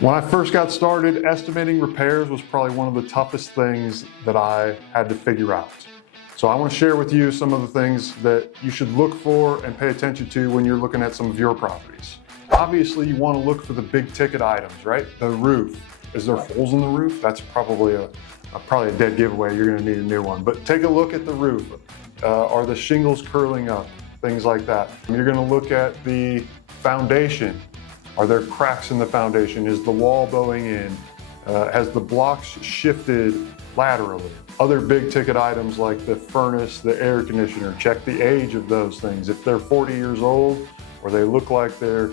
When I first got started, estimating repairs was probably one of the toughest things that I had to figure out. So I want to share with you some of the things that you should look for and pay attention to when you're looking at some of your properties. Obviously, you want to look for the big ticket items, right? The roof. Is there holes in the roof? That's probably a dead giveaway. You're going to need a new one. But take a look at the roof. Are the shingles curling up? Things like that. You're going to look at the foundation. Are there cracks in the foundation? Is the wall bowing in? Has the blocks shifted laterally? Other big ticket items like the furnace, the air conditioner, check the age of those things. If they're 40 years old or they look like they're,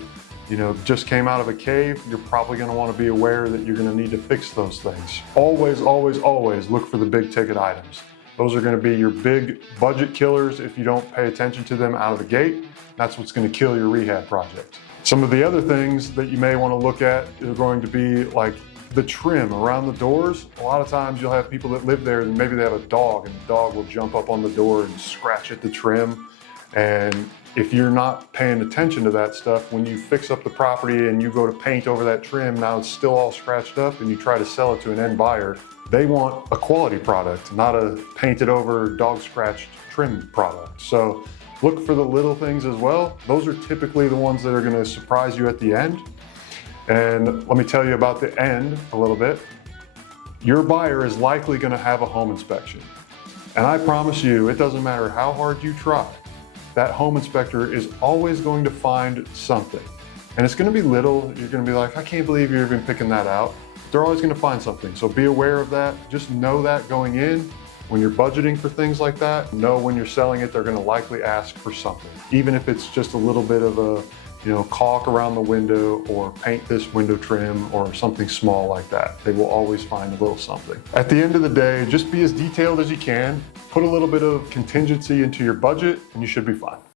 just came out of a cave, you're probably going to want to be aware that you're going to need to fix those things. Always, always, always look for the big ticket items. Those are going to be your big budget killers if you don't pay attention to them out of the gate. That's what's going to kill your rehab project. Some of the other things that you may want to look at are going to be like the trim around the doors. A lot of times you'll have people that live there and maybe they have a dog and the dog will jump up on the door and scratch at the trim. And if you're not paying attention to that stuff, when you fix up the property and you go to paint over that trim, now it's still all scratched up and you try to sell it to an end buyer, they want a quality product, not a painted over dog scratched trim product. So look for the little things as well. Those are typically the ones that are going to surprise you at the end. And let me tell you about the end a little bit. Your buyer is likely going to have a home inspection. And I promise you, it doesn't matter how hard you try, that home inspector is always going to find something. And it's going to be little. You're going to be like, I can't believe you're even picking that out. They're always going to find something. So be aware of that. Just know that going in. When you're budgeting for things like that, know when you're selling it, they're going to likely ask for something. Even if it's just a little bit of a, caulk around the window or paint this window trim or something small like that. They will always find a little something. At the end of the day, just be as detailed as you can. Put a little bit of contingency into your budget and you should be fine.